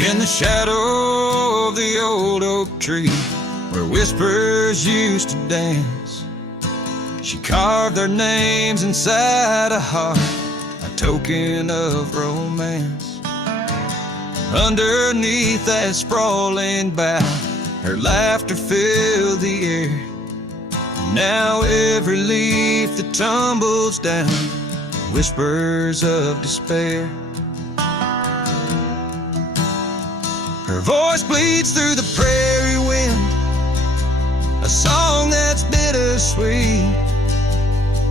In the shadow of the old oak tree, where whispers used to dance, she carved their names inside a heart, a token of romance. Underneath that sprawling bough, her laughter filled the air. Now every leaf that tumbles down whispers of despair. Her voice bleeds through the prairie wind, a song that's bittersweet.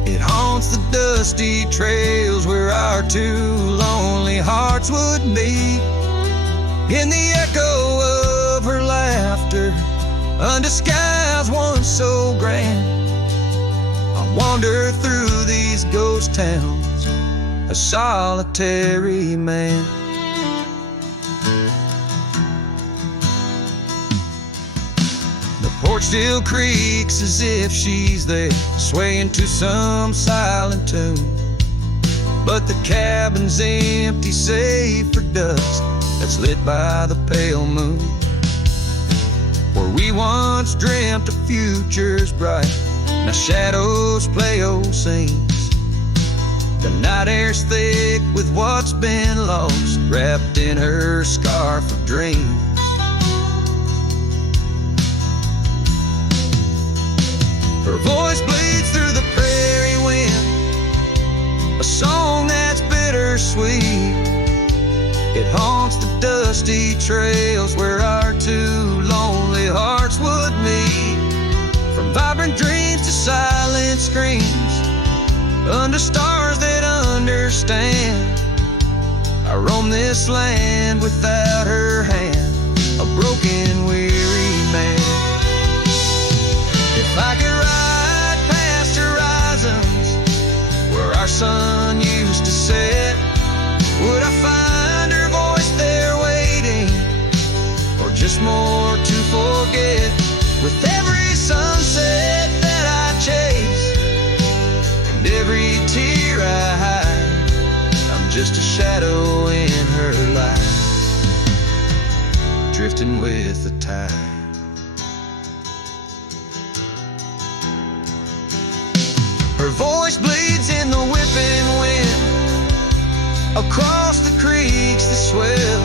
It haunts the dusty trails where our two lonely hearts would meet. In the echo of her laughter, under skies once so grand, I wander through these ghost towns, a solitary man. The porch still creaks as if she's there, swaying to some silent tune. But the cabin's empty save for dust that's lit by the pale moon. Where we once dreamt of futures bright, now shadows play old scenes. The night air's thick with what's been lost, wrapped in her scarf of dreams. Her voice bleeds through the prairie wind, a song that's bittersweet. It haunts the dusty trails where our two lonely hearts would meet. From vibrant dreams to silent screams, under stars that understand, I roam this land without her hand, a broken, weary man. If I could ride past horizons where our sun used to set, would I find her voice there waiting, or just more to forget? With every sunset that I chase and every tear I hide, I'm just a shadow in her life, drifting with the tide. Her voice bleeds in the whipping wind, across the creeks that swell.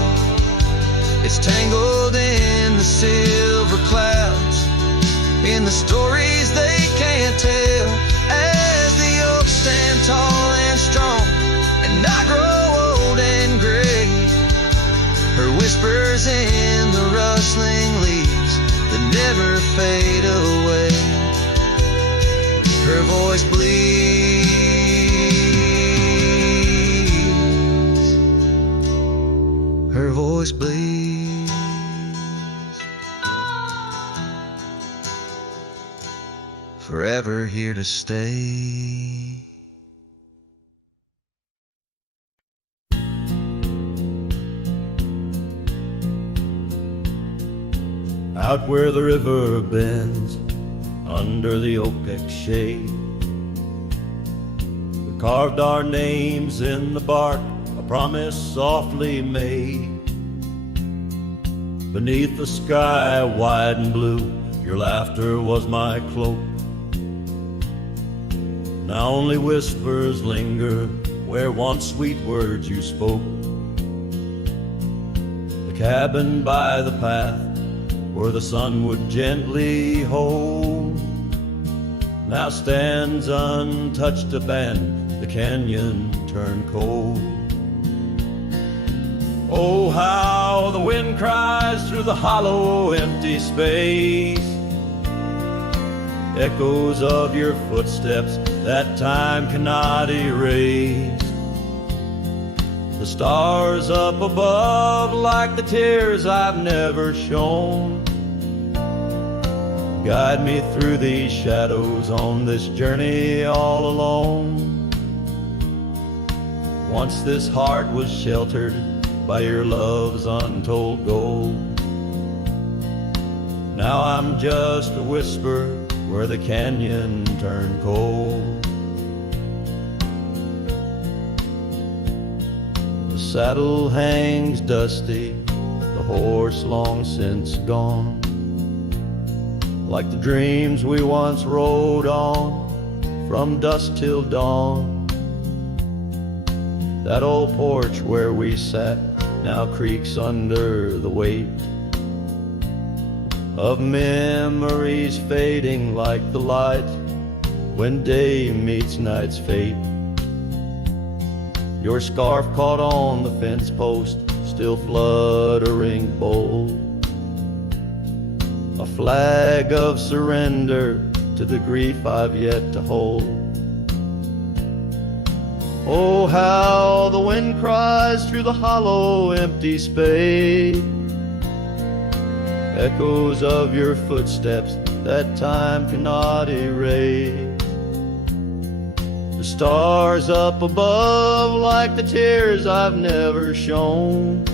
It's tangled in the silver clouds, in the stories they can't tell. As the oaks stand tall and strong, and I grow old and gray, her whispers in the rustling leaves that never fade away. Her voice bleeds, her voice bleeds, forever here to stay. Out where the river bends, under the oak shade, we carved our names in the bark, a promise softly made. Beneath the sky wide and blue, your laughter was my cloak. Now only whispers linger where once sweet words you spoke. The cabin by the path where the sun would gently hold now stands untouched, abandoned, the canyon turned cold. Oh, how the wind cries through the hollow empty space, echoes of your footsteps that time cannot erase. The stars up above like the tears I've never shown, guide me through these shadows on this journey all alone. Once this heart was sheltered by your love's untold gold, now I'm just a whisper where the canyon turned cold. The saddle hangs dusty horse long since gone. Like the dreams we once rode on from dusk till dawn. That old porch where we sat now creaks under the weight of memories fading like the light when day meets night's fate. Your scarf caught on the fence post, still fluttering bold, a flag of surrender to the grief I've yet to hold. Oh, how the wind cries through the hollow, empty space, echoes of your footsteps that time cannot erase. The stars up above like the tears I've never shown,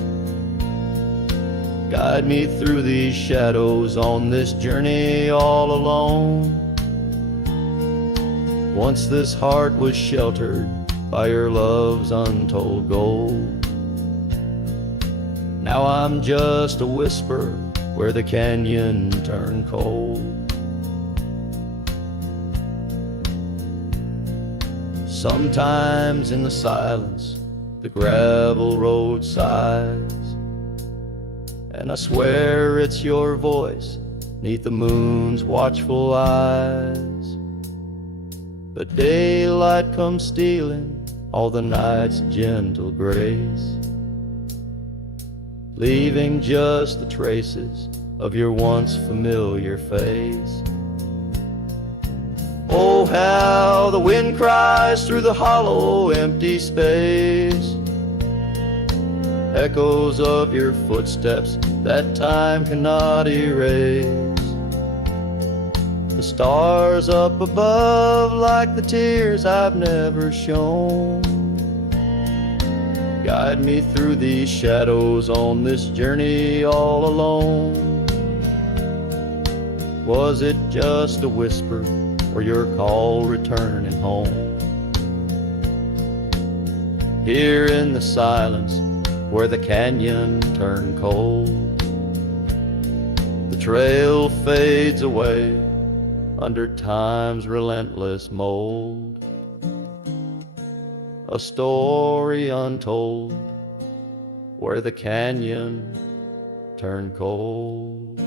guide me through these shadows on this journey all alone. Once this heart was sheltered by your love's untold gold. Now I'm just a whisper where the canyon turned cold. Sometimes in the silence the gravel road sighs, and I swear it's your voice 'neath the moon's watchful eyes. But daylight comes stealing all the night's gentle grace, leaving just the traces of your once familiar face. Oh, how the wind cries through the hollow, empty space, echoes of your footsteps that time cannot erase. The stars up above like the tears I've never shown, guide me through these shadows on this journey all alone. Was it just a whisper or your call returning home? Here in the silence where the canyon turned cold, the trail fades away under time's relentless mold, a story untold where the canyon turned cold.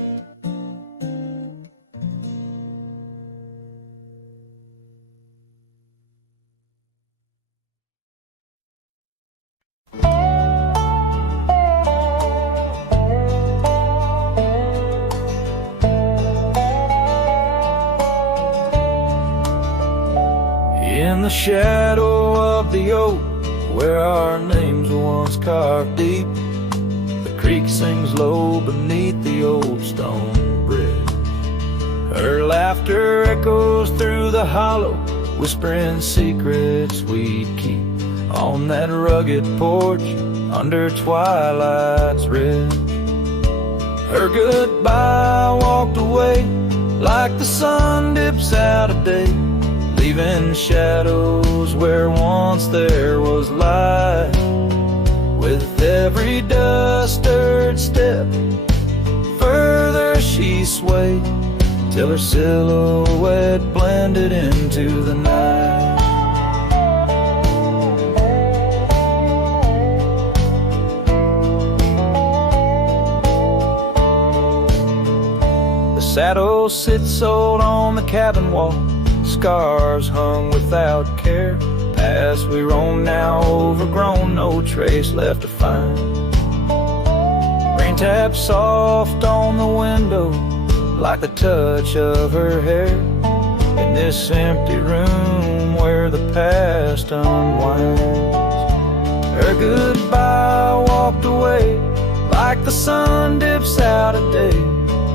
In the shadow of the oak, where our names were once carved deep, the creek sings low beneath the old stone bridge. Her laughter echoes through the hollow, whispering secrets we'd keep on that rugged porch under twilight's ridge. Her goodbye walked away like the sun dips out of day, leaving shadows where once there was light. With every dust-stirred step, further she swayed, till her silhouette blended into the night. The saddle sits old on the cabin wall, scars hung without care. Past we roam now overgrown, no trace left to find. Rain taps soft on the window like the touch of her hair, in this empty room where the past unwinds. Her goodbye walked away like the sun dips out of day,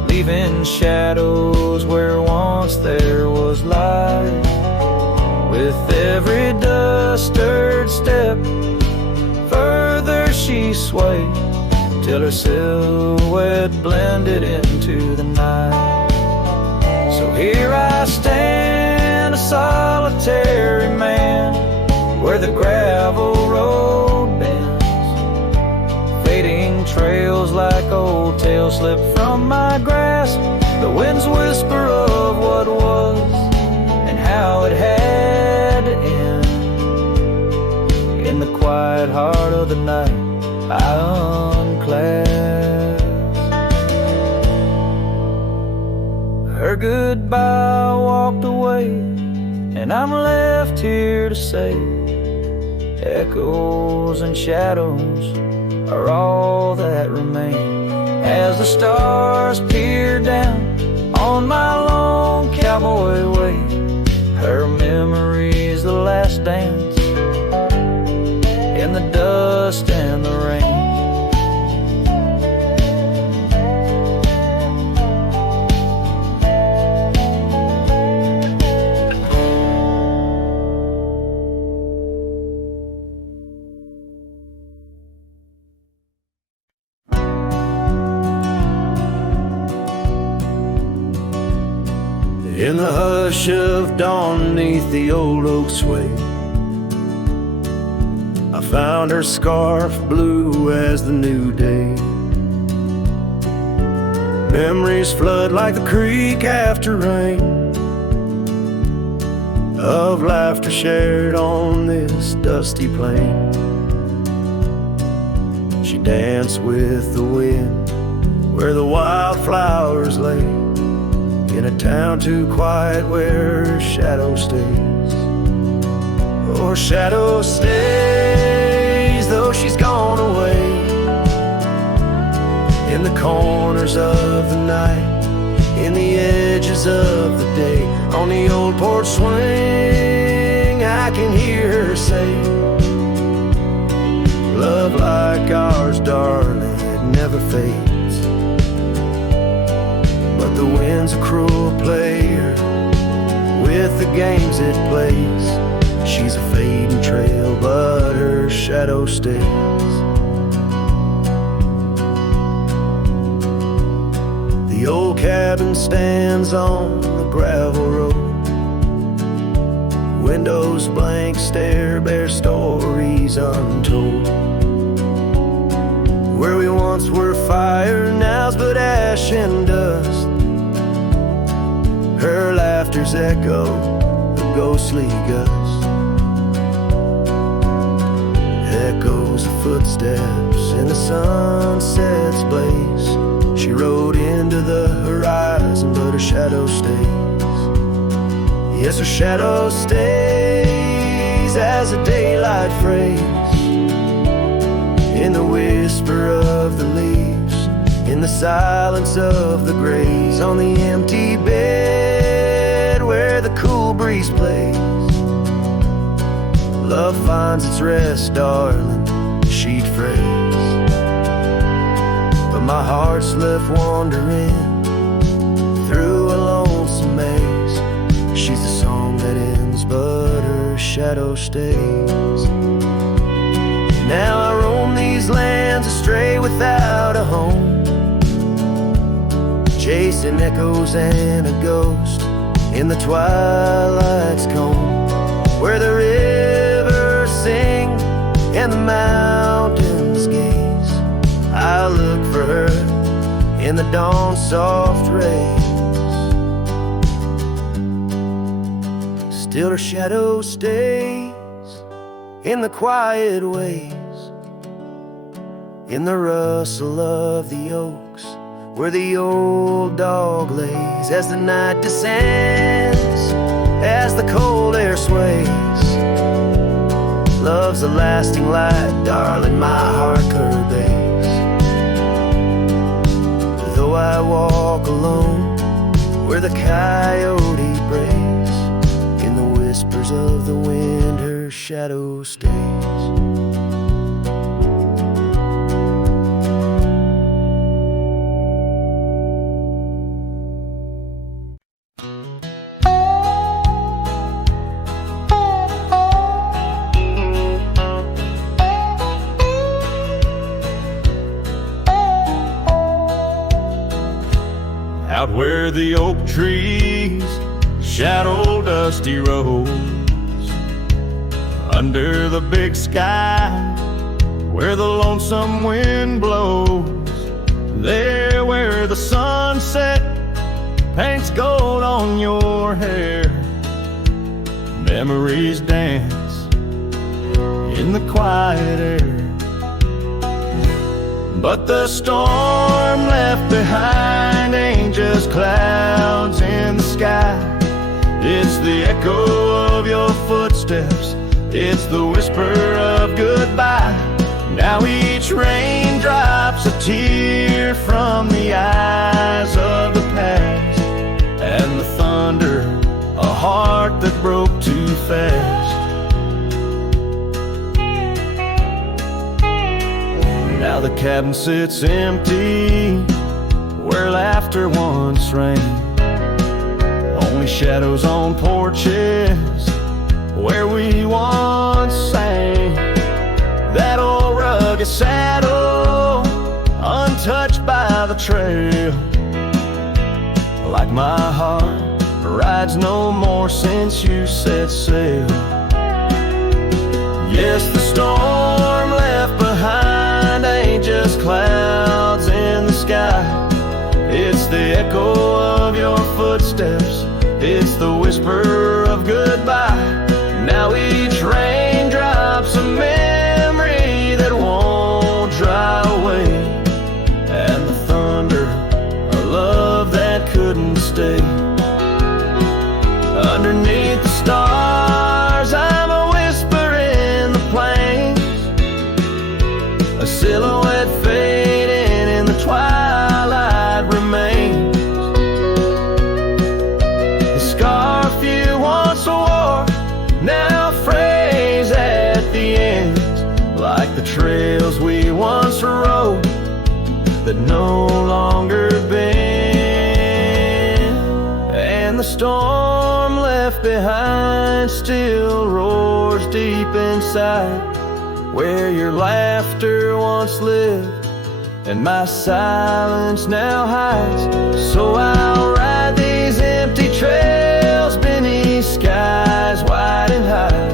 leaving shadows where once there was light. With every dust-stirred step, further she swayed, till her silhouette blended into the night. So here I stand, a solitary man, where the gravel road bends, fading trails like old old tale slipped from my grasp. The wind's whisper of what was and how it had to end. In the quiet heart of the night, I unclasped her goodbye, walked away, and I'm left here to say echoes and shadows are all that remain as the stars peer down on my long cowboy way. Her memory's the last dance in the dust and the rain. In the hush of dawn neath the old oak sway, I found her scarf blue as the new day. Memories flood like the creek after rain, of laughter shared on this dusty plain. She danced with the wind where the wildflowers lay, in a town too quiet where her shadow stays. Oh, her shadow stays, though she's gone away, in the corners of the night, in the edges of the day. On the old porch swing, I can hear her say, love like ours, darling, it never fades. But the wind's a cruel player with the games it plays. She's a fading trail, but her shadow stays. The old cabin stands on the gravel road, windows blank stare, bear stories untold. Where we once were fire, now's but ash and dust. Her laughter's echo, a ghostly gust. Echoes of footsteps in the sunset's blaze. She rode into the horizon, but her shadow stays. Yes, her shadow stays as the daylight frays, in the whisper of the leaves, in the silence of the graves, on the empty bed where the cool breeze plays. Love finds its rest, darling, she'd phrase. But my heart's left wandering through a lonesome maze. She's the song that ends, but her shadow stays. Now I roam these lands astray without a home, chasing echoes and a ghost in the twilight's comb, where the rivers sing and the mountains gaze. I look for her in the dawn's soft rays. Still her shadow stays in the quiet ways, in the rustle of the oaks, where the old dog lays, as the night descends, as the cold air sways. Love's a lasting light, darling, my heart curves. Though I walk alone where the coyote brays, in the whispers of the wind her shadow stays. Out where the oak trees shadow dusty roads, under the big sky where the lonesome wind blows, There where the sunset paints gold on your hair, memories dance in the quiet air. But the storm left behind ain't just clouds in the sky. It's the echo of your footsteps, it's the whisper of goodbye. Now each raindrop's a tear from the eyes of the past, and the thunder, a heart that broke too fast. Now the cabin sits empty, where laughter once rang. Only shadows on porches, where we once sang. That old rugged saddle, untouched by the trail. Like my heart, rides no more since you set sail. Yes, the storm left behind ain't just clouds in the sky. It's the echo of your footsteps, it's the whisper of goodbye. Now each raindrop's a memory that won't dry away, and the thunder, a love that couldn't stay. Underneath the stars, I'm a whisper in the plains, a silhouette fading in the twilight remains. The scarf you once wore now frays at the ends, like the trails we once rode that no longer bend. And the storm left behind still roars deep inside, where your laughter once lived and my silence now hides. So I'll ride these empty trails beneath skies wide and high,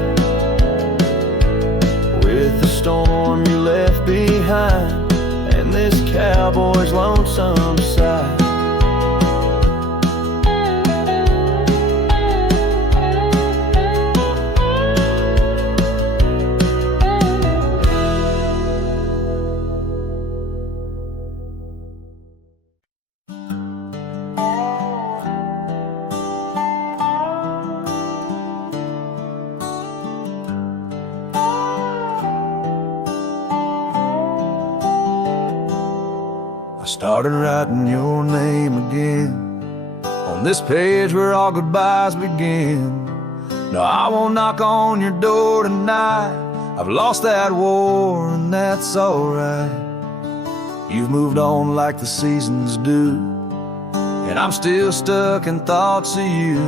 with the storm you left behind and this cowboy's lonesome sigh. Started writing your name again on this page where all goodbyes begin. No, I won't knock on your door tonight. I've lost that war and that's alright. You've moved on like the seasons do, and I'm still stuck in thoughts of you.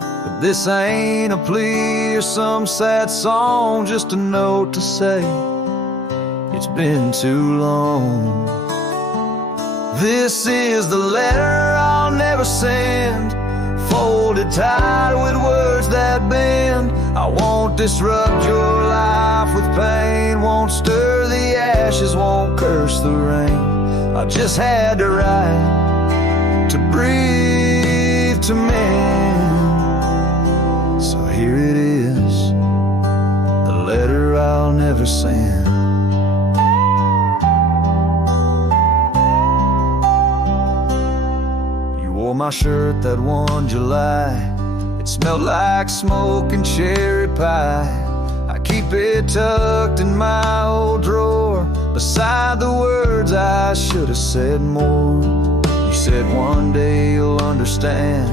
But this ain't a plea or some sad song, just a note to say it's been too long. This is the letter I'll never send, folded tight with words that bend. I won't disrupt your life with pain, won't stir the ashes, won't curse the rain. I just had to write, to breathe, to mend. So here it is, the letter I'll never send. Wore my shirt that one July, it smelled like smoke and cherry pie. I keep it tucked in my old drawer, beside the words I should have said more. You said one day you'll understand.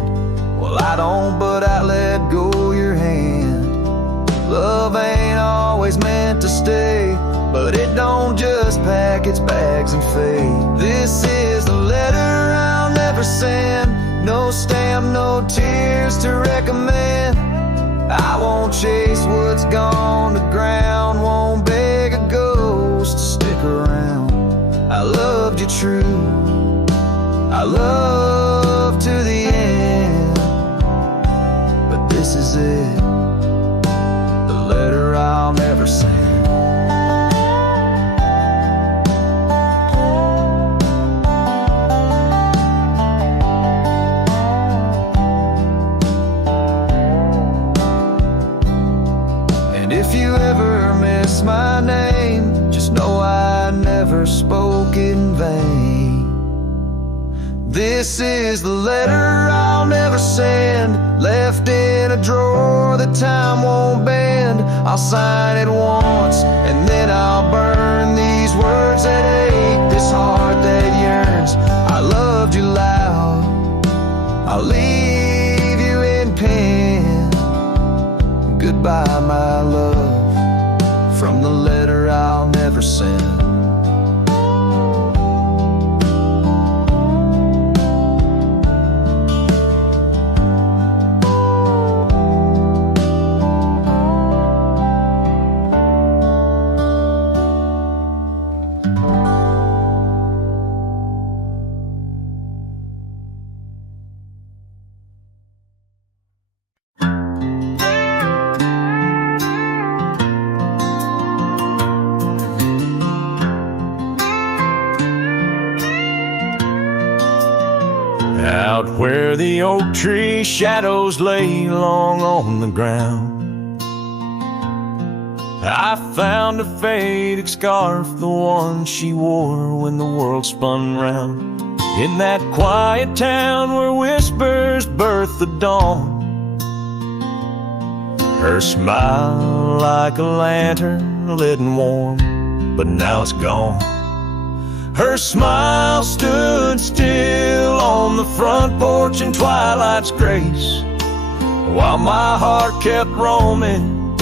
Well, I don't, but I let go your hand. Love ain't always meant to stay, but it don't just pack its bags and fade. This is the letter I'll never send, no stamp, no tears to recommend. I won't chase what's gone to ground, won't beg a ghost to stick around. I loved you true, I love to the end, but this is it, the letter I'll never send. if you ever miss my name, just know I never spoke in vain. This is the letter I'll never send, left in a drawer that time won't bend. I'll sign it once and then I'll burn these words that ache, this heart that yearns. I loved you loud, I'll leave you in pen. Goodbye, my love, from the letter I'll never send. Out where the oak tree shadows lay long on the ground, I found a faded scarf, the one she wore when the world spun round. In that quiet town where whispers birth the dawn, her smile like a lantern lit and warm, but now it's gone. Her smile stood still on the front porch in twilight's grace, while my heart kept roaming,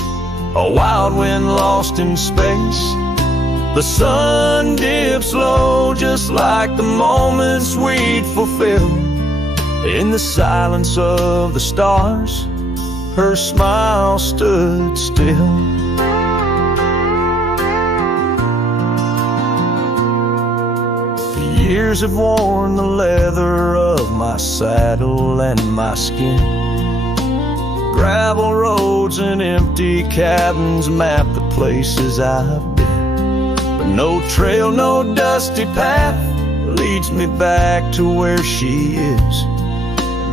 a wild wind lost in space. The sun dips low just like the moments we'd fulfill. In the silence of the stars, her smile stood still. Years have worn the leather of my saddle and my skin. Gravel roads and empty cabins map the places I've been, but no trail, no dusty path leads me back to where she is.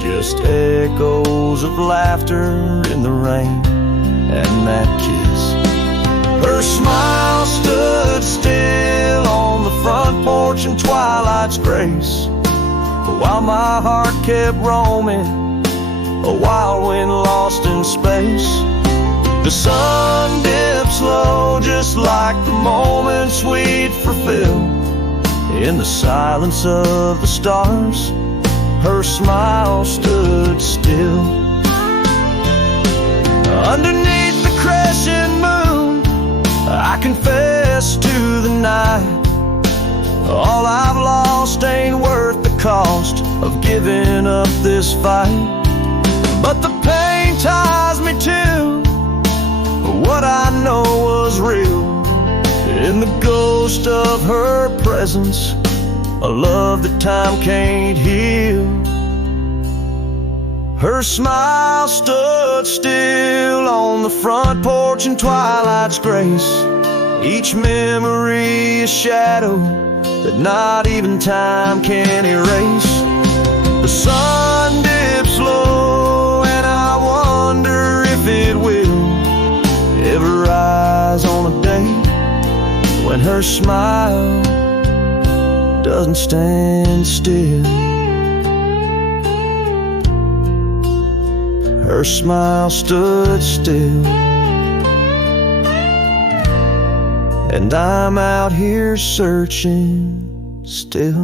Just echoes of laughter in the rain and that kiss. Her smile stood still on the front porch in twilight's grace, while my heart kept roaming, a wild wind lost in space. The sun dips low just like the moments we'd fulfill. In the silence of the stars, her smile stood still. Underneath the crescent moon, I confess to the night, all I've lost ain't worth the cost of giving up this fight. But the pain ties me to what I know was real, in the ghost of her presence, a love that time can't heal. Her smile stood still on the front porch in twilight's grace, each memory a shadow that not even time can erase. The sun dips low and I wonder if it will ever rise on a day when her smile doesn't stand still. Her smile stood still, and I'm out here searching still.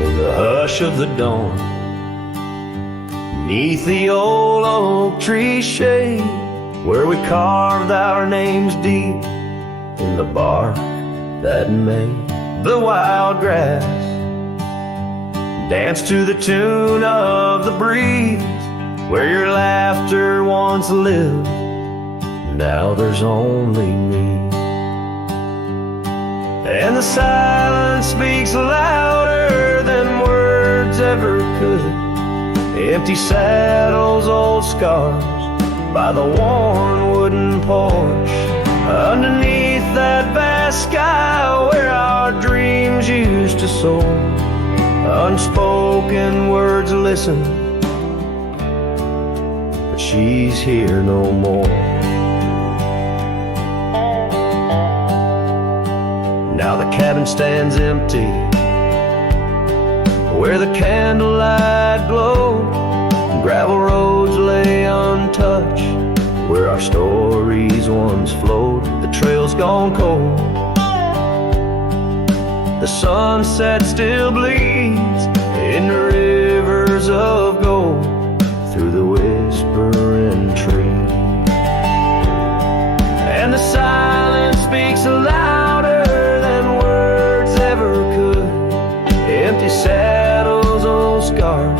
In the hush of the dawn, beneath the old oak tree shade, where we carved our names deep in the bark that made the wild grass dance to the tune of the breeze, where your laughter once lived, now there's only me. And the silence speaks louder than words ever could. Empty saddles, old scars by the worn wooden porch, underneath that vast sky where our dreams used to soar. Unspoken words listen, but she's here no more. Now the cabin stands empty, where the candlelight glowed. Gravel roads lay untouched, where our stories once flowed. The trail's gone cold, the sunset still bleeds in the rivers of gold through the whispering trees. And the silence speaks louder than words ever could. Empty saddles, old scars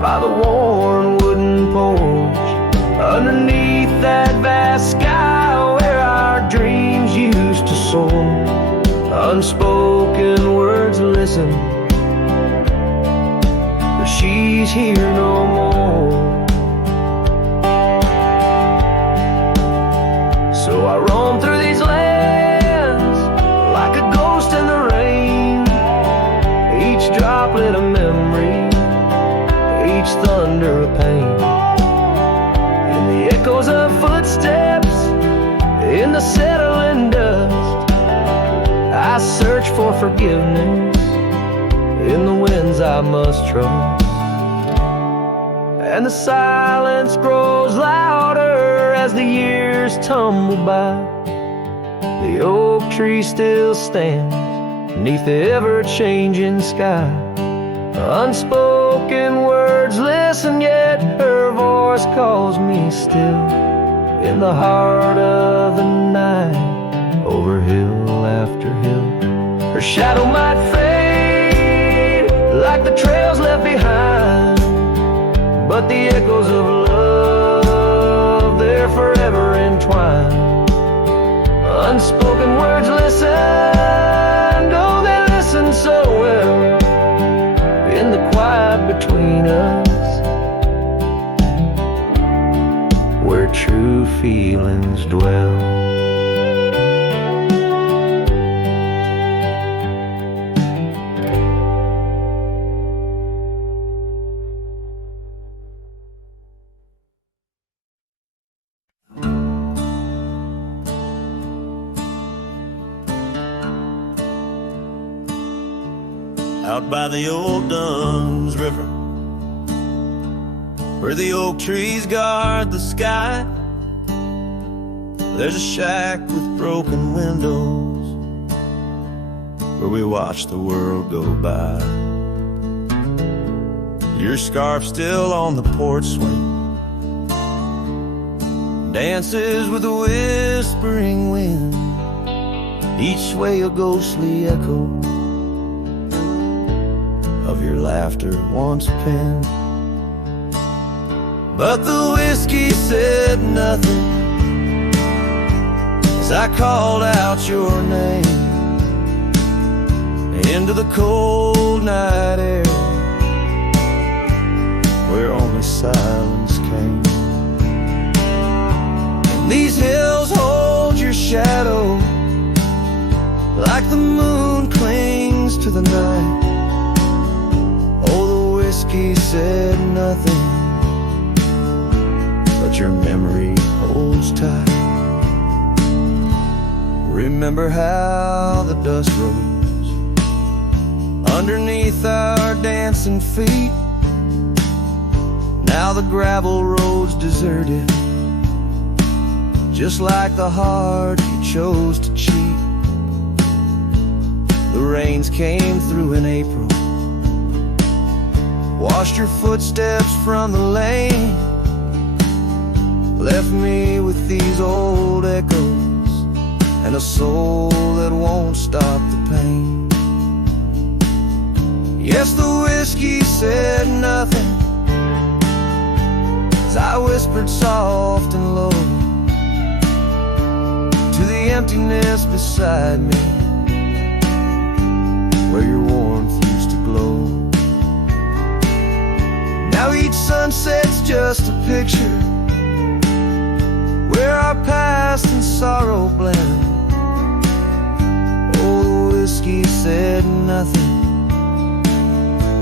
by the worn wooden porch, underneath that vast sky where our dreams used to soar. Unspoken words listen, but she's here no more. So I roam through these lands like a ghost in the rain, each droplet a memory, each thunder a pain. In the echoes of footsteps, in the settling dust, I search for forgiveness in the winds I must trust. And the silence grows louder as the years tumble by. The oak tree still stands beneath the ever-changing sky. Unspoken words listen, yet her voice calls me still in the heart of the night, over hill after hill. Her shadow might fade like the trails left behind, but the echoes of love, they're forever entwined. Unspoken words listen, oh they listen so well, in the quiet between us, where true feelings dwell. Out by the old Duns River, where the oak trees guard the sky, there's a shack with broken windows where we watch the world go by. Your scarf still on the porch swing, dances with the whispering wind, each way a ghostly echo of your laughter once penned. But the whiskey said nothing as I called out your name into the cold night air, where only silence came. And these hills hold your shadow like the moon clings to the night. Oh, the whiskey said nothing, but your memory holds tight. Remember how the dust rose underneath our dancing feet. Now the gravel road's deserted, just like the heart you chose to cheat. The rains came through in April, washed your footsteps from the lane, left me with these old echoes and a soul that won't stop the pain. Yes, the whiskey said nothing as I whispered soft and low to the emptiness beside me, where your warmth used to glow. Now each sunset's just a picture where our past and sorrow blend. Oh, the whiskey said nothing,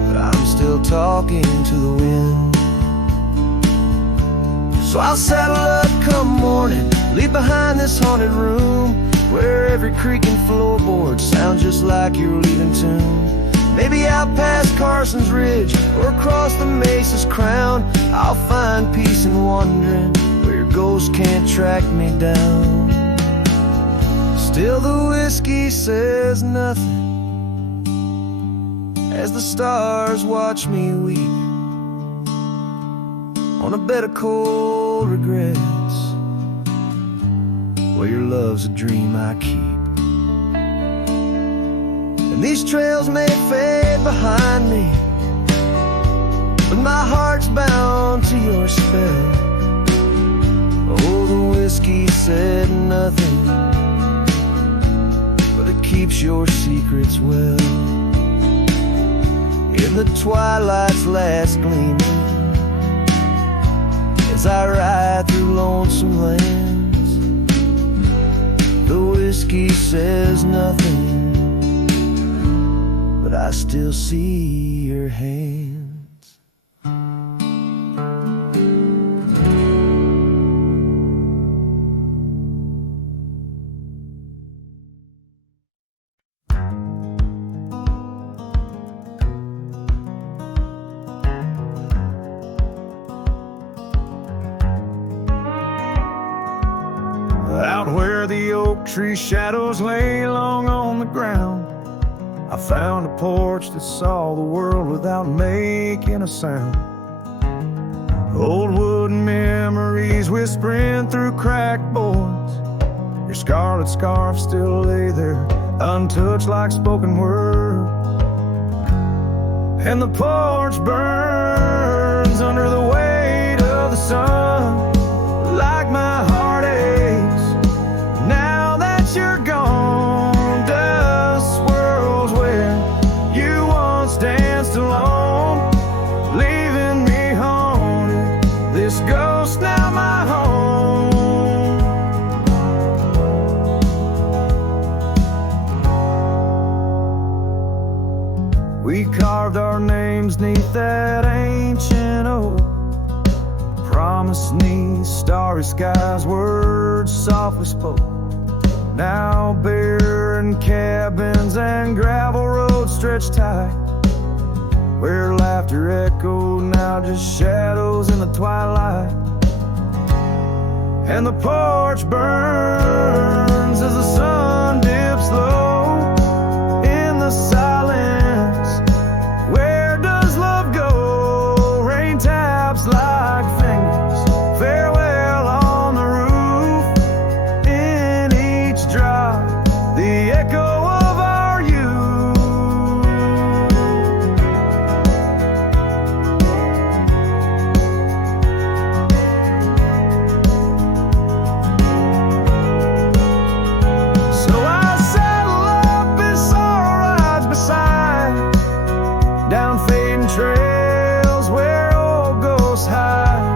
but I'm still talking to the wind. So I'll saddle up come morning, leave behind this haunted room, where every creaking floorboard sounds just like you're leaving tune. Maybe out past Carson's Ridge or across the Mesa's crown, I'll find peace in wandering where your ghost can't track me down. Still the whiskey says nothing as the stars watch me weep on a bed of cold regrets, where your love's a dream I keep. And these trails may fade behind me, but my heart's bound to your spell. Oh, the whiskey said nothing, but it keeps your secrets well. In the twilight's last gleaming, as I ride through lonesome lands, the whiskey says nothing, but I still see your hands. Out where the oak tree shadows lay long on the ground, I found a porch that saw the world without making a sound. Old wooden memories whispering through cracked boards. Your scarlet scarf still lay there, untouched like spoken word. And the porch burns under the weight of the sun, like my heart aches now that you're gone. Dust swirls where you once danced alone, leaving me haunted. This ghost now my home. We carved our names neath that ancient oak, promised neath starry skies, words softly spoke. Now barren cabins and gravel roads stretch tight, where laughter echoed, now just shadows in the twilight. And the porch burns as the sun dips low in the silence. Where does love go? Rain taps like fingers, farewell on the roof. In each drop, the echo of our youth. So I saddle up and sorrow rides beside, down fading trails where old ghosts hide.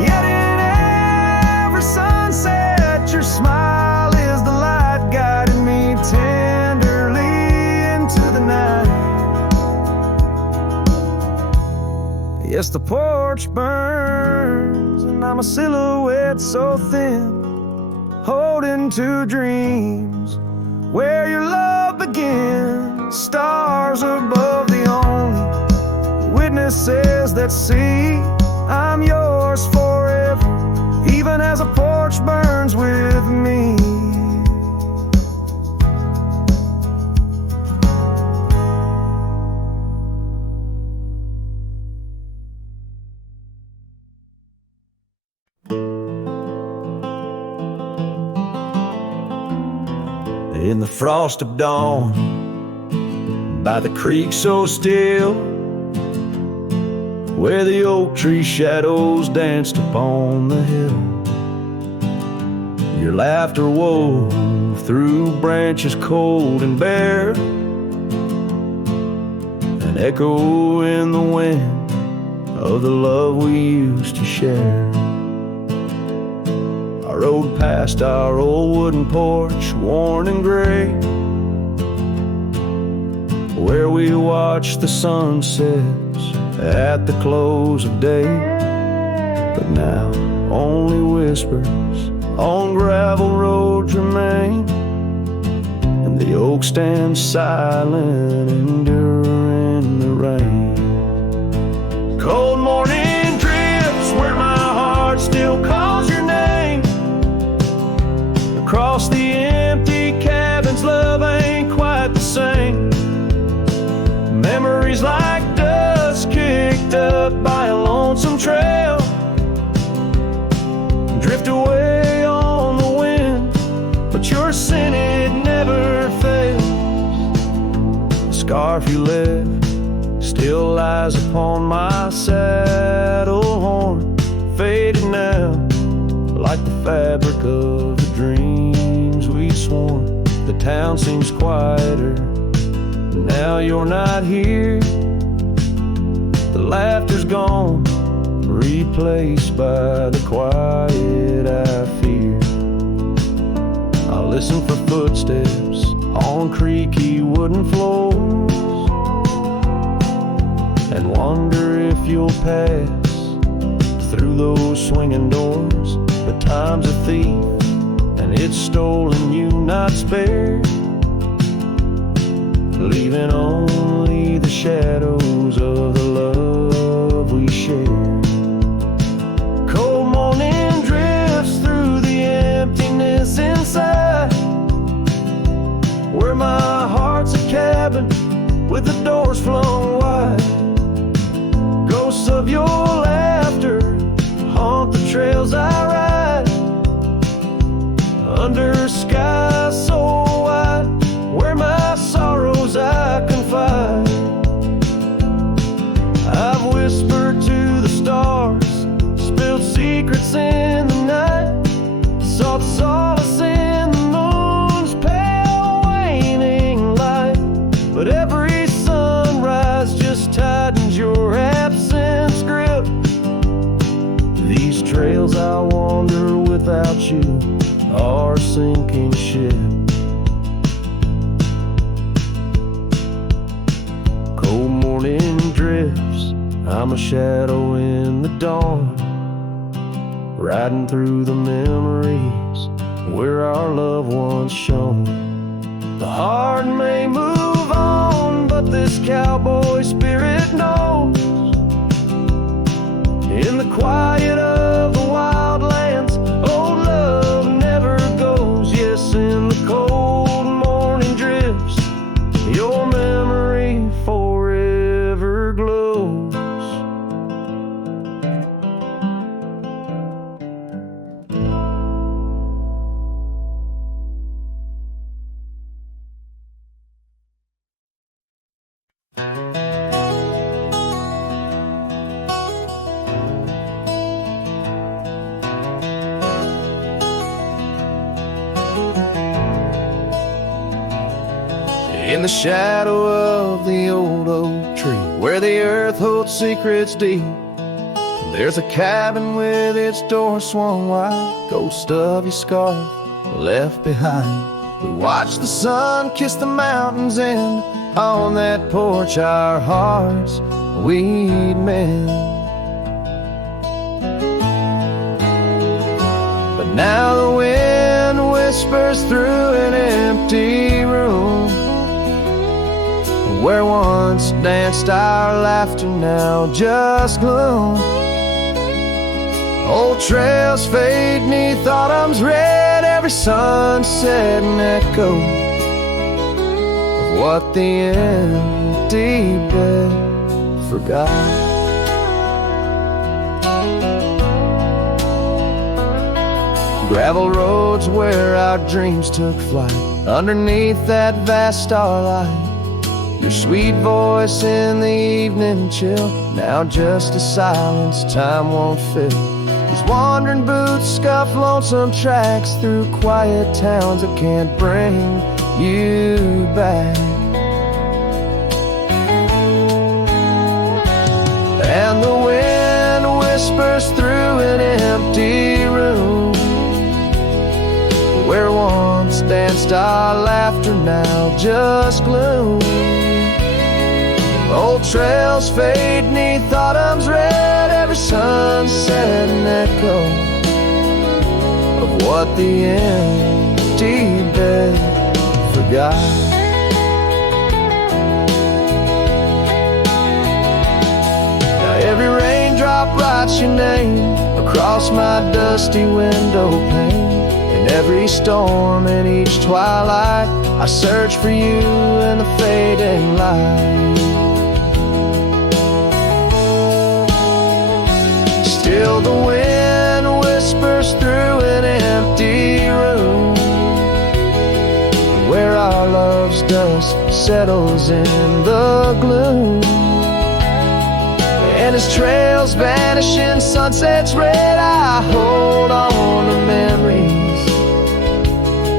Yet in every sunset, your smile is the light guiding me tenderly into the night. Yes, the porch burns, and I'm a silhouette so thin, holding to dreams where your love begins. Stars above, the only witnesses that see I'm yours forever, even as a porch burns with me. In the frost of dawn, by the creek so still, where the oak tree shadows danced upon the hill, your laughter wove through branches cold and bare, an echo in the wind of the love we used to share. rode past our old wooden porch, worn and gray, where we watched the sunsets at the close of day. But now only whispers on gravel roads remain, and the oak stands silent, enduring the rain. Cold morning drifts where my heart still calls your name. Across the empty cabins, love ain't quite the same. Memories like dust kicked up by a lonesome trail drift away on the wind, but your scent, it never fails. The scarf you left still lies upon my saddle horn, faded now like the fabric of the dreams we sworn. The town seems quieter now you're not here. The laughter's gone, replaced by the quiet I fear. I listen for footsteps on creaky wooden floors and wonder if you'll pass through those swinging doors. But time's a thief and it's stolen you, not spared, leaving only the shadows of the love we shared. Cold morning drifts through the emptiness inside, where my heart's a cabin with the doors flung wide. Ghosts of your laughter haunt the trails I ride, under skies so wide, where my sorrows I confide. I've whispered to the stars, spilled secrets in the night, sought solace in the moon's pale waning light. But every sunrise just tightens your absence grip. These trails I wander without you are a sinking ship. Cold morning drifts, I'm a shadow in the dawn, riding through the memories where our love once shone. The heart may move on, but this cowboy spirit knows, in the quiet of the wildlands, old love never goes. Yes, in the cold morning drifts, your memory forever glows. In the shadow of the old oak tree, where the earth holds secrets deep, there's a cabin with its door swung wide, ghost of your scarf left behind. We watch the sun kiss the mountains, and on that porch our hearts we'd mend. But now the wind whispers through an empty room, where once danced our laughter, now just gloom. Old trails fade neath autumn's red, every sunset an echo of what the empty bed forgot. Gravel roads where our dreams took flight, underneath that vast starlight. Your sweet voice in the evening chill, now just a silence time won't fill. These wandering boots scuff lonesome tracks through quiet towns that can't bring you back. And the wind whispers through an empty room, once danced our laughter now just gloom. Old trails fade 'neath autumn's red, every sunset an echo of what the empty bed forgot. Now every raindrop writes your name across my dusty window pane. In every storm, in each twilight, I search for you in the fading light. Still the wind whispers through an empty room, where our love's dust settles in the gloom. And as trails vanish in sunsets red, I hold on to memories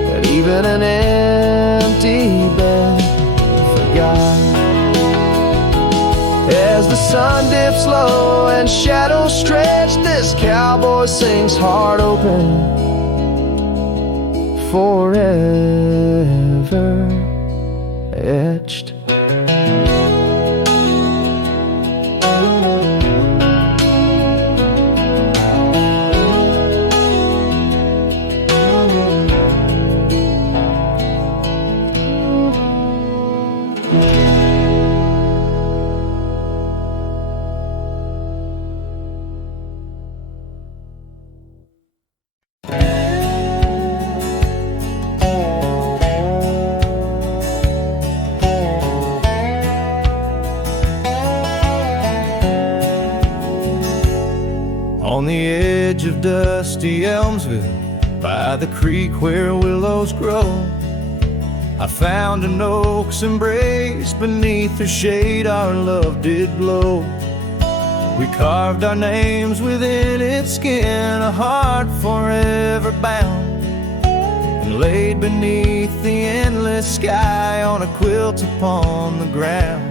that even an empty bed forgot. As the sun dips low and shadows stretch, this cowboy sings heart open, forever etched. On the edge of dusty Elmsville, by the creek where willows grow, I found an oak's embrace. Beneath the shade our love did glow. We carved our names within its skin, a heart forever bound, and laid beneath the endless sky on a quilt upon the ground.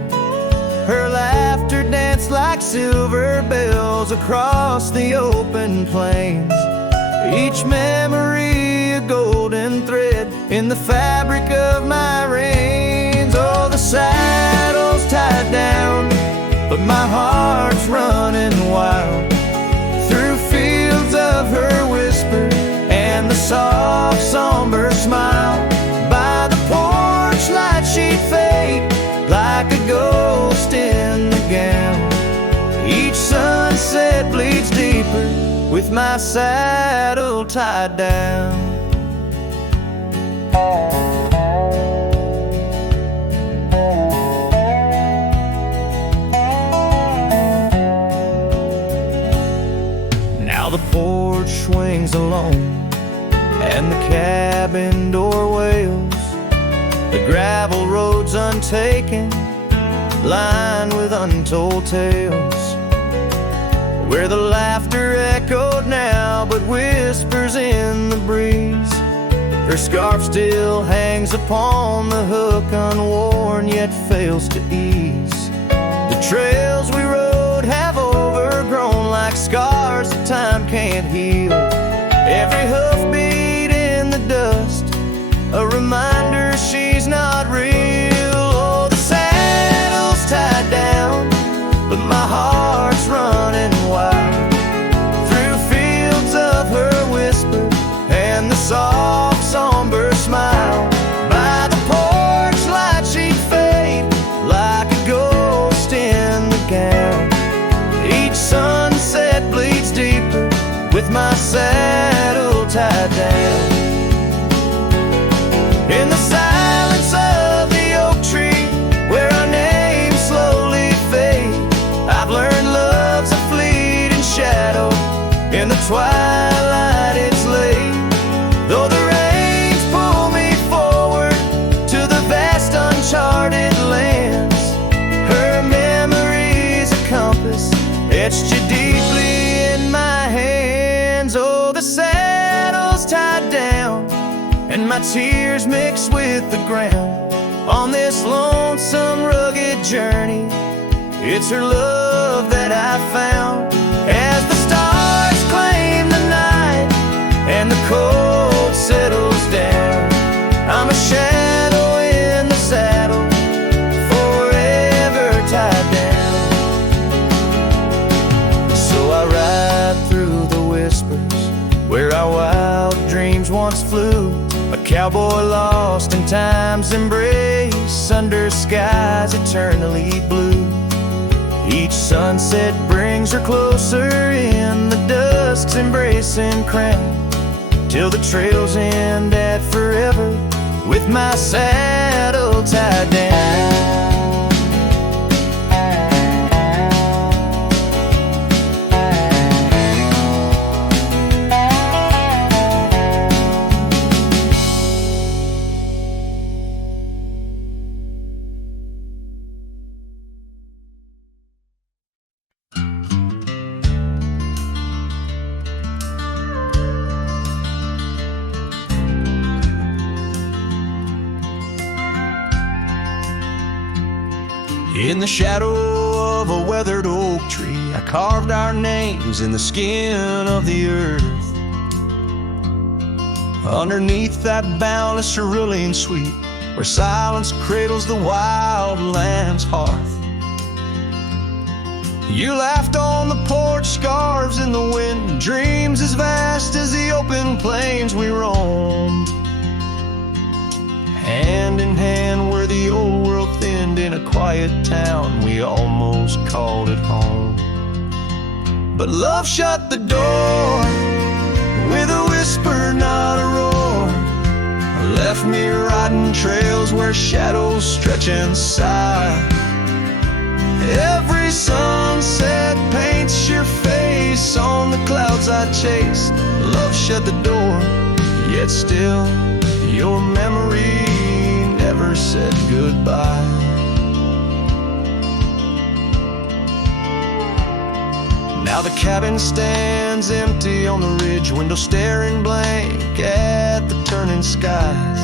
Her laughter danced like silver bells across the open plains, each memory a golden thread in the fabric of my reins. Oh, the saddle's tied down, but my heart's running wild through fields of her whisper and the soft somber smile. By the porch light she'd fade like a ghost in the gown. Each sunset bleeds deeper with my saddle tied down. Now the porch swings alone and the cabin door wails. The gravel road's untaken, lined with untold tales, where the laughter echoed now but whispers in the breeze. Her scarf still hangs upon the hook, unworn yet fails to ease. The trails we rode have overgrown like scars that time can't heal. Every hoofbeat in the dust, a reminder she's not real. Oh, the saddle's tied down, but my heart's running wild through fields of her whisper and the soft somber smile. By the porch light she'd fade like a ghost in the gown. Each sunset bleeds deeper with my saddle tied down. In the silence of the oak tree, where our names slowly fade, I've learned love's a fleeting shadow. In the twilight it's late, though the rains pull me forward to the vast uncharted lands. Her memory's a compass etched you deeply in my hands. Oh, the saddle's tied down and my tears mix with the ground on this lonesome rugged journey. It's her love that I found. As the stars claim the night and the cold settles down, cowboy lost in time's embrace, under skies eternally blue. Each sunset brings her closer in the dusk's embracing crown, till the trails end at forever with my saddle tied down. In the shadow of a weathered oak tree, I carved our names in the skin of the earth. Underneath that boundless cerulean sweet, where silence cradles the wild lamb's hearth. You laughed on the porch, scarves in the wind, dreams as vast as the open plains we roamed. Hand in hand where the old world thinned, in a quiet town we almost called it home. But love shut the door with a whisper, not a roar. Left me riding trails where shadows stretch and sigh. Every sunset paints your face on the clouds I chased. Love shut the door, yet still your memory never said goodbye. Now the cabin stands empty on the ridge, window staring blank at the turning skies.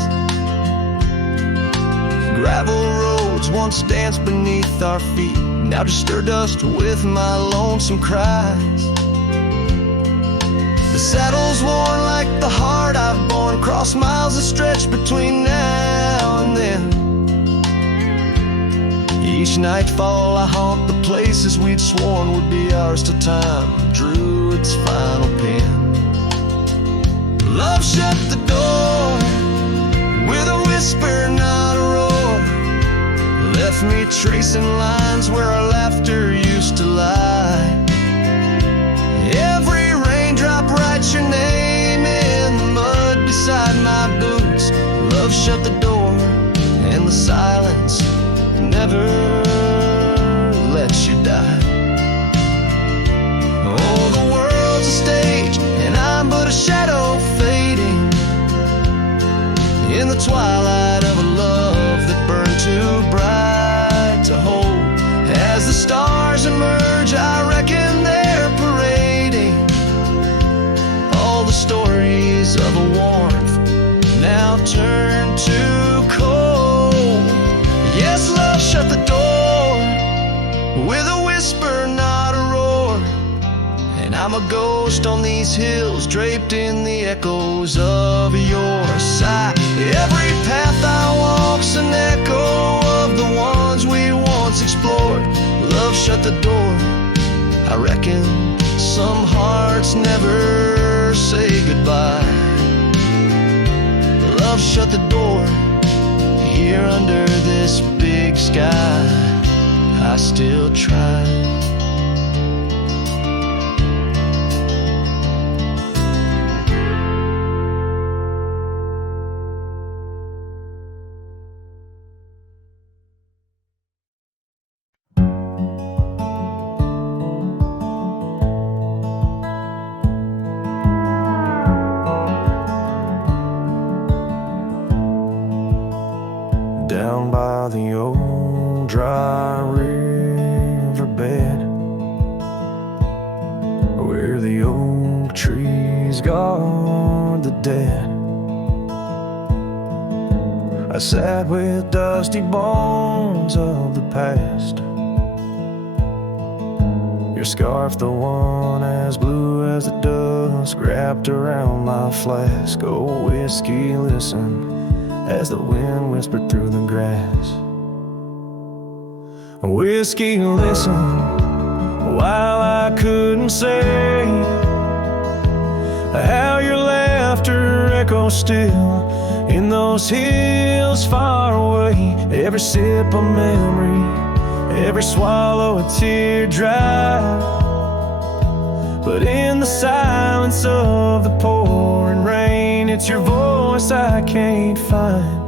Gravel roads once danced beneath our feet, now just stir dust with my lonesome cries. The saddle's worn like the heart I've borne, cross miles of stretch between now and then. Each nightfall I haunt the places we'd sworn would be ours till time drew its final pen. Love shut the door with a whisper, not a roar. Left me tracing lines where our laughter used to lie. Every raindrop writes your name in the mud beside my boots. Love shut the door, and the silence never lets you die. Oh, the world's a stage, and I'm but a shadow fading in the twilight of a love that burned too bright to hold. As the stars emerge, I reckon they're parading all the stories of a warmth now turned to cold. Yes, love shut the door with a whisper, not a roar. And I'm a ghost on these hills, draped in the echoes of your sigh. Every path I walk's an echo of the ones we once explored. Love shut the door, I reckon some hearts never say goodbye. Love shut the door, here under this big sky I still try. Down by the old dry riverbed, where the oak trees guard the dead, I sat with dusty bones of the past. Your scarf, the one as blue as the dusk, wrapped around my flask. Oh, whiskey, listen as the wind whispered through the grass. Whiskey, listen, while I couldn't say how your laughter echoes still In those hills far away, every sip a memory, every swallow a tear dry. But in the silence of the pouring rain, it's your voice I can't find.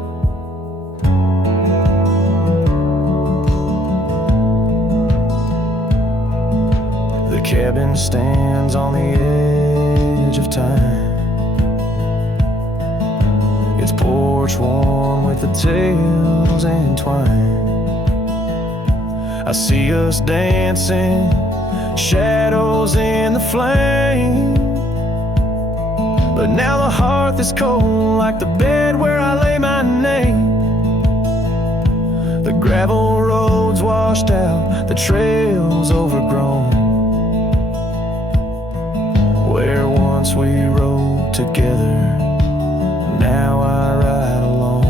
The cabin stands on the edge of time, its porch warm with the tales entwined. I see us dancing, shadows in the flame. But now the hearth is cold like the bed where I lay my name. The gravel roads washed out, the trails overgrown. Where once we rode together, now I ride alone.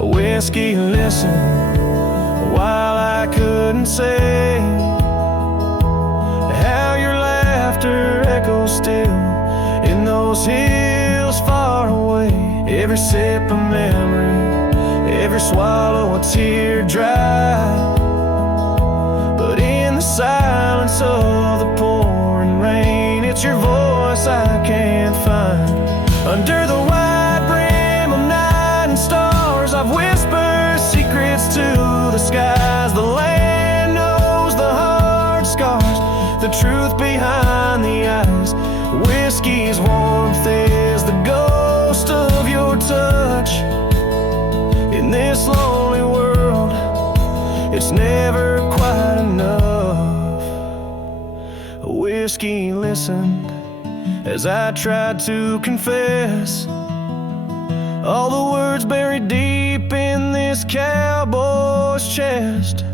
A whiskey listen while I couldn't say how your laughter echoes still in those hills far away. Every sip a memory, every swallow a tear dry. But in the silence of the pouring rain, it's your voice I can't find. Under the wide brim of night and stars, I've whispered secrets to the skies. The land knows the hard scars, the truth behind the eyes. Whiskey's warmth is the ghost of your touch. In this lonely world, it's never quite enough. Whiskey listened as I tried to confess all the words buried deep in this cowboy's chest.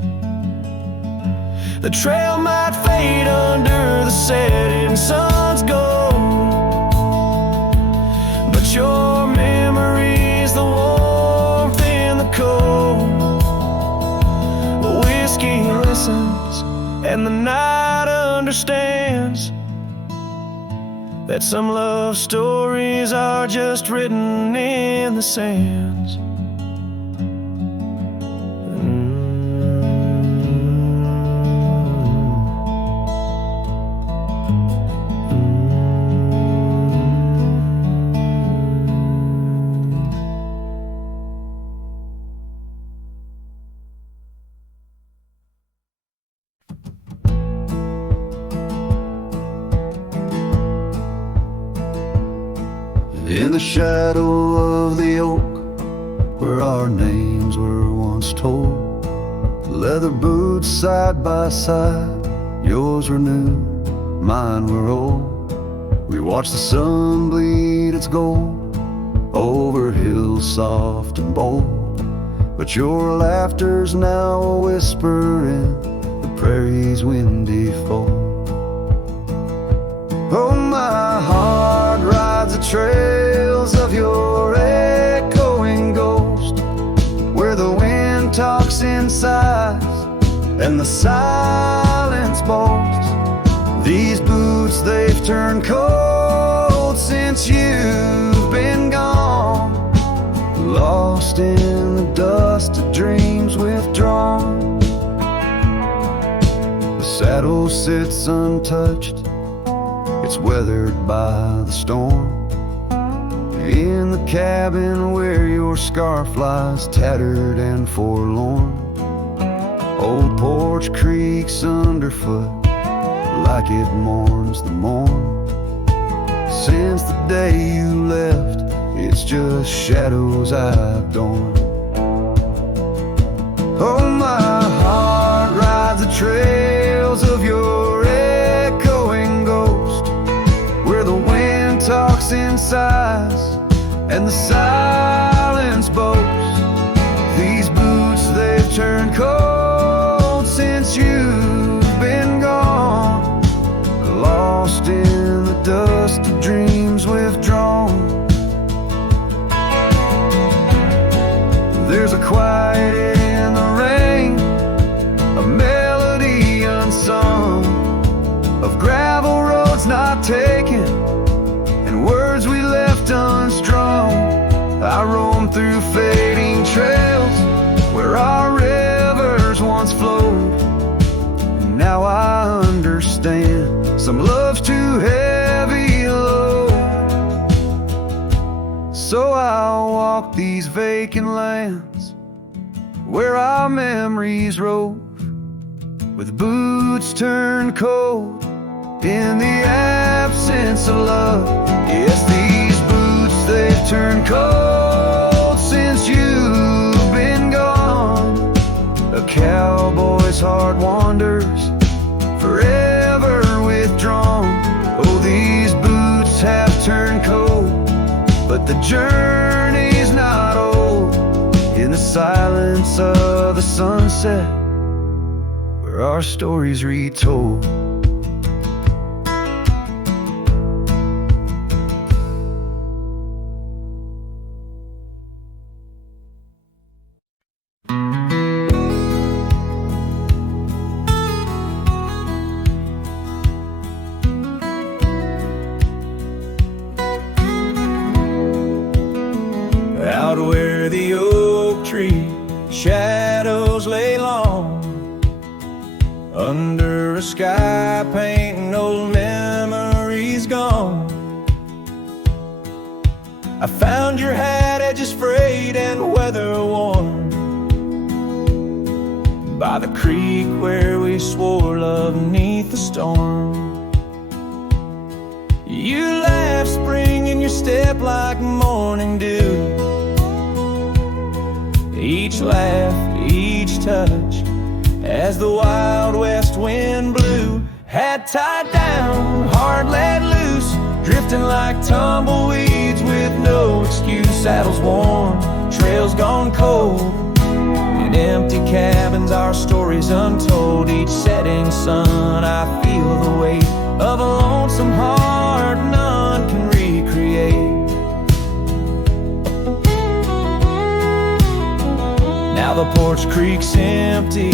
The trail might fade under the setting sun's gold, but your memory's the warmth in the cold. Whiskey listens and the night understands that some love stories are just written in the sands. In the shadow of the oak, where our names were once told, leather boots side by side, yours were new, mine were old. We watched the sun bleed its gold over hills soft and bold, but your laughter's now a whisper in the prairie's windy fold. Oh, my heart rides the trails of your echoing ghost, where the wind talks in sighs and the silence boasts. These boots, they've turned cold since you've been gone, lost in the dust of dreams withdrawn. The saddle sits untouched, it's weathered by the storm. In the cabin where your scarf lies tattered and forlorn, old porch creaks underfoot like it mourns the morn. Since the day you left, it's just shadows I've dorn. Oh, my heart rides the trails of your echoing ghost, where the wind talks in sighs and the silence boasts. These boots, they've turned cold since you've been gone, lost in the dust of dreams withdrawn. There's a quiet in the rain, a melody unsung, of gravel roads not taken and words we left unstrung. I roam vacant lands where our memories rove, with boots turned cold in the absence of love. Yes, these boots, they've turned cold since you've been gone. A cowboy's heart wanders, forever withdrawn. Oh, these boots have turned cold, but the journey's not old. In the silence of the sunset, where our stories retold. Out where the oak tree shadows lay long, under a sky painting old memories gone, I found your hat, edges frayed and weather worn, by the creek where we swore love 'neath the storm. You laughed, spring in your step like morning dew. Each laugh, each touch, as the wild west wind blew. Hat tied down, heart let loose, drifting like tumbleweeds with no excuse. Saddles worn, trails gone cold, in empty cabins our stories untold. Each setting sun I feel the weight of a lonesome heart none can recreate. Now the porch creak's empty,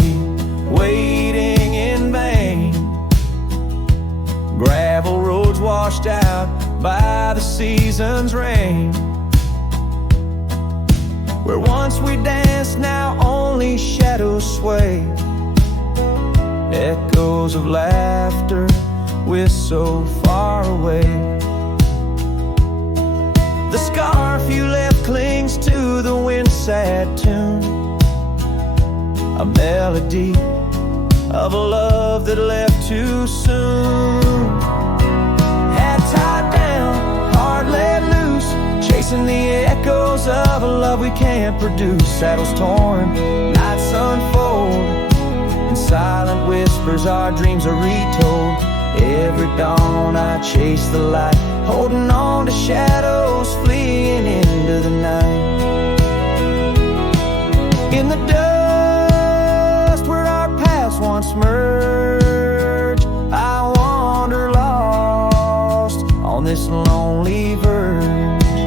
waiting in vain. Gravel roads washed out by the season's rain. Where once we danced, now only shadows sway. Echoes of laughter, we're so far away. The scarf you left clings to the wind-sad tune, a melody of a love that left too soon. Hat tied down, heart let loose, chasing the echoes of a love we can't produce. Saddles torn, nights unfold, in silent whispers our dreams are retold. Every dawn I chase the light, holding on to shadows, fleeing into the night. In the dust where our paths once merged, I wander lost on this lonely verge.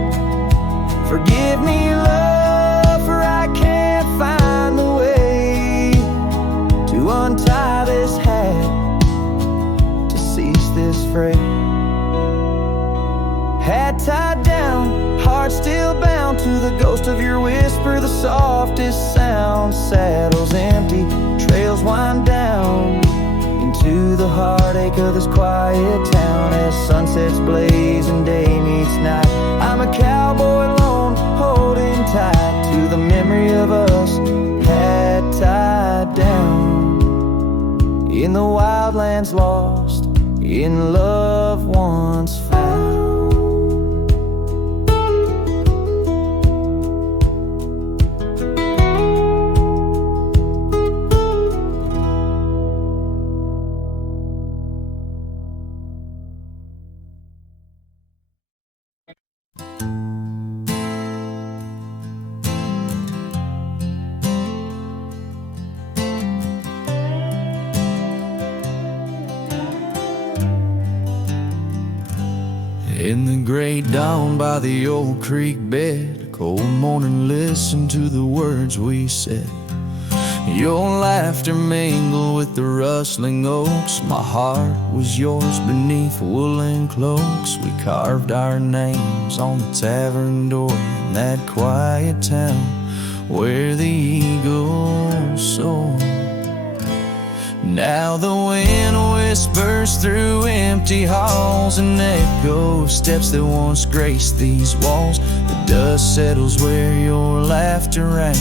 Forgive me, love, for I can't find the way to untie this hat, to cease this fray. Hat tied down, heart still bound to the ghost of your whisper, the softest sound. Saddles empty, trails wind down into the heartache of this quiet town. As sunsets blaze and day meets night, I'm a cowboy alone, holding tight to the memory of us. Hat tied down, in the wildlands lost, in love once found. In the great dawn by the old creek bed, a cold morning, listen to the words we said. Your laughter mingled with the rustling oaks. My heart was yours beneath woolen cloaks. We carved our names on the tavern door in that quiet town where the eagle soared. Now the wind whispers through empty halls and echo steps that once graced these walls. The dust settles where your laughter rang,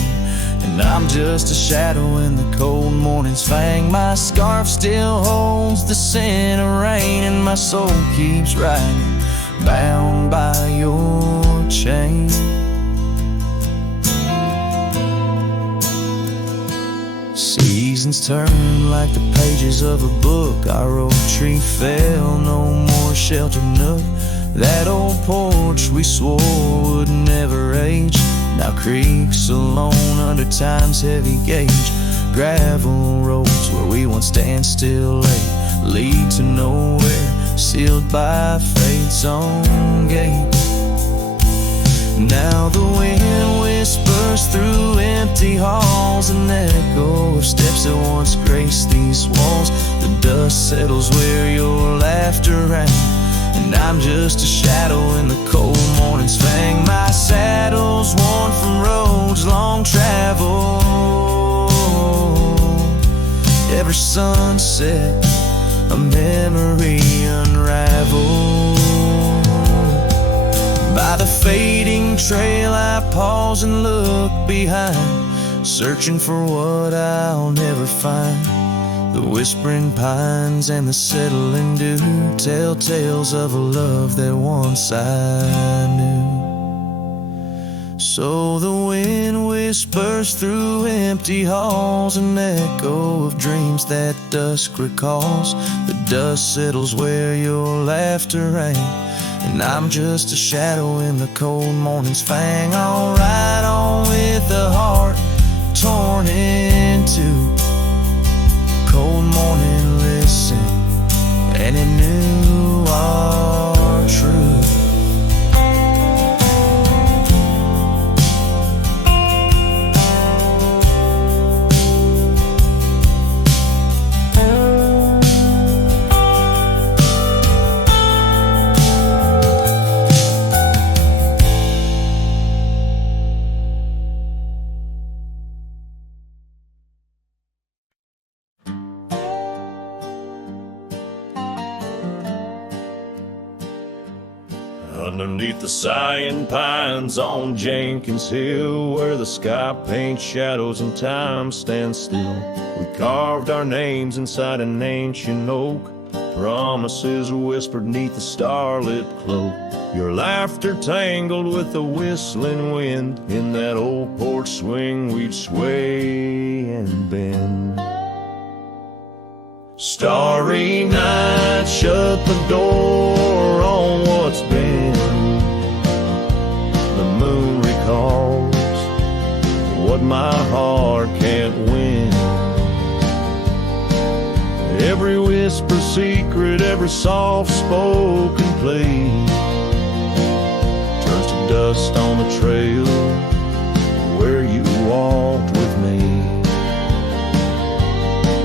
and I'm just a shadow in the cold morning's fang. My scarf still holds the scent of rain, and my soul keeps riding, bound by your chain. Seasons turn like the pages of a book. Our oak tree fell, no more sheltered nook. That old porch we swore would never age now creaks alone under time's heavy gauge. Gravel roads where we once stand still lay lead to nowhere, sealed by fate's own gate. Now the wind whispers through empty halls, an echo of steps that once graced these walls. The dust settles where your laughter rang, and I'm just a shadow in the cold morning's fang. My saddle's worn from roads long traveled. Every sunset, a memory unraveled. By the fading trail I pause and look behind, searching for what I'll never find. The whispering pines and the settling dew tell tales of a love that once I knew. So the wind whispers through empty halls, an echo of dreams that dusk recalls. The dust settles where your laughter rang, and I'm just a shadow in the cold morning's fang. I'll ride on with a heart torn in two. Cold morning, listen, and it knew our truth. Underneath the sighing pines on Jenkins Hill, where the sky paints shadows and time stands still, we carved our names inside an ancient oak, promises whispered neath the starlit cloak. Your laughter tangled with the whistling wind, in that old porch swing we'd sway and bend. Starry night, shut the door on what's been. The moon recalls what my heart can't win. Every whisper secret, every soft spoken plea turns to dust on the trail where you walked with me.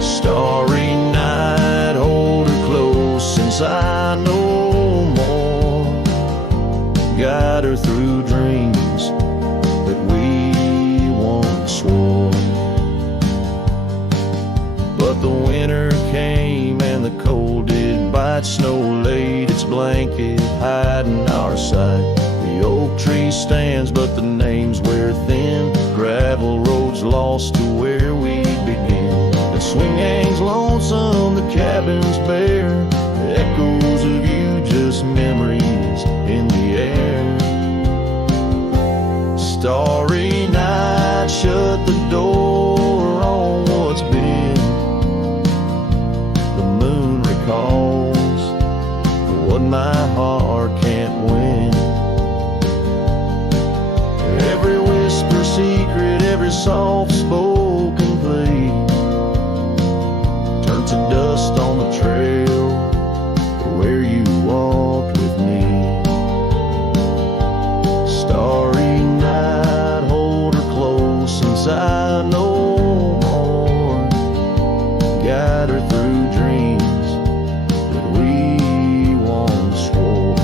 Starry night, hold her close since I know more. Guide her through dreams that we once swore. But the winter came and the cold did bite. Snow laid its blanket, hiding our sight. The oak tree stands, but the names wear thin. Gravel roads lost to where we begin. The swing hangs lonesome, the cabin's bare. Echoes of you, just memories in the air. Starry night, shut the door on what's been. The moon recalls what my heart can't win. Every whisper secret, every soft spoken plea turn to dust on the trail where you walked with me. Starry night, hold her close since I know more. Guide her through dreams that we once swore.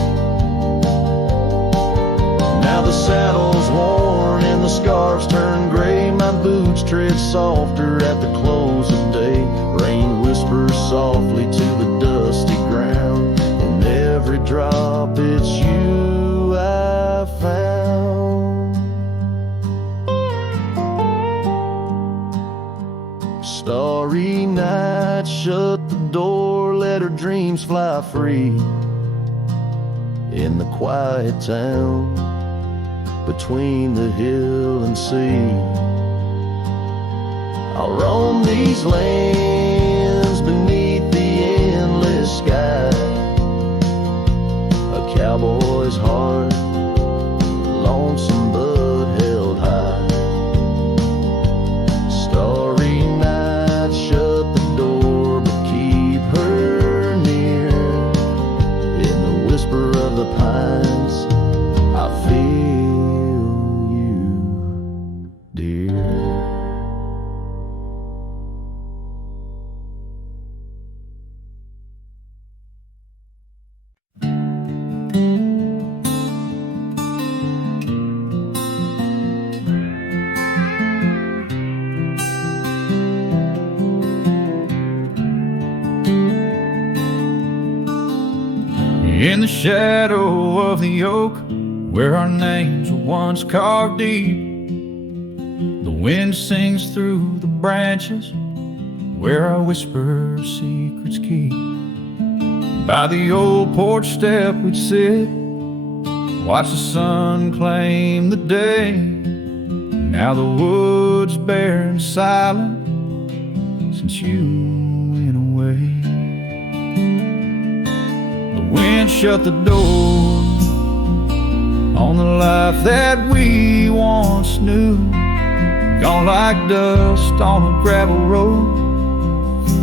Now the saddle's worn and the scarves turn gray. My boots tread softer at the close of day. Rain whispers softly to the dusty ground. In every drop it's you I found. Starry night, shut the door, let her dreams fly free. In the quiet town, between the hill and sea, I'll roam these lands beneath the endless sky. A cowboy's heart, lonesome but held high. Starry night, shut the door, but keep her near. In the whisper of the pines, I feel you, dear. In the shadow of the oak, where our names were once carved deep, the wind sings through the branches, where our whisper secrets keep. By the old porch step we'd sit, watch the sun claim the day. Now the wood's bare and silent since you went away. Wind shut the door on the life that we once knew. Gone like dust on a gravel road,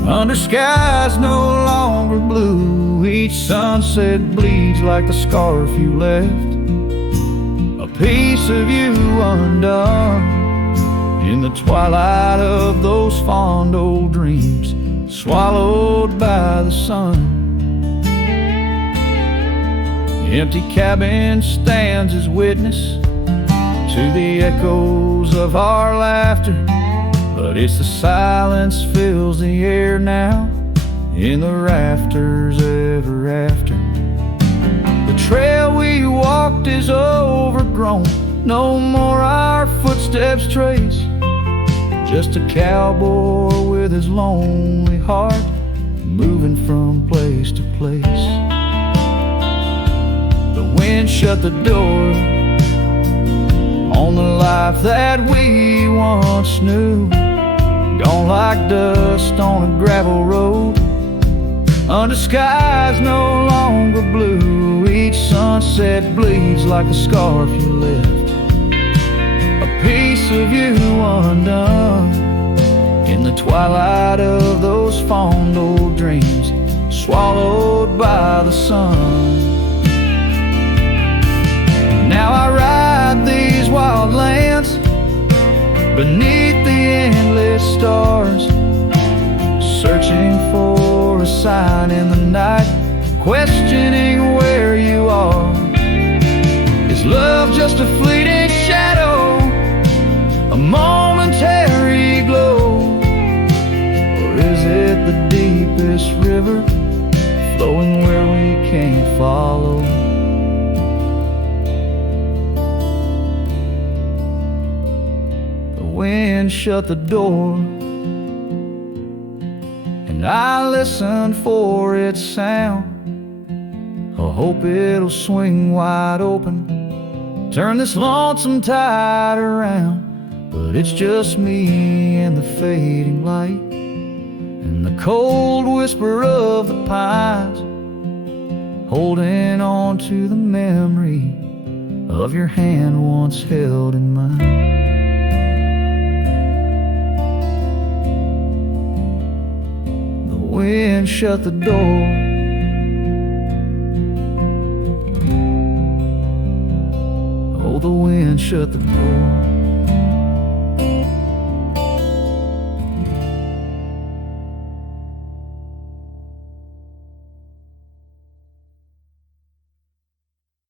under skies no longer blue. Each sunset bleeds like the scarf you left, a piece of you undone. In the twilight of those fond old dreams, swallowed by the sun. Empty cabin stands as witness to the echoes of our laughter, but it's the silence fills the air now in the rafters ever after. The trail we walked is overgrown, no more our footsteps trace, just a cowboy with his lonely heart moving from place to place. Wind shut the door on the life that we once knew. Gone like dust on a gravel road, under skies no longer blue. Each sunset bleeds like a scarf you left, a piece of you undone. In the twilight of those fond old dreams, swallowed by the sun. Now I ride these wild lands beneath the endless stars, searching for a sign in the night, questioning where you are. Is love just a fleeting shadow, a momentary glow? Or is it the deepest river, flowing where we can't follow? Wind shut the door, and I listen for its sound. I hope it'll swing wide open, turn this lonesome tide around. But it's just me and the fading light, and the cold whisper of the pines, holding on to the memory of your hand once held in mine. Wind shut the door, oh, the wind shut the door.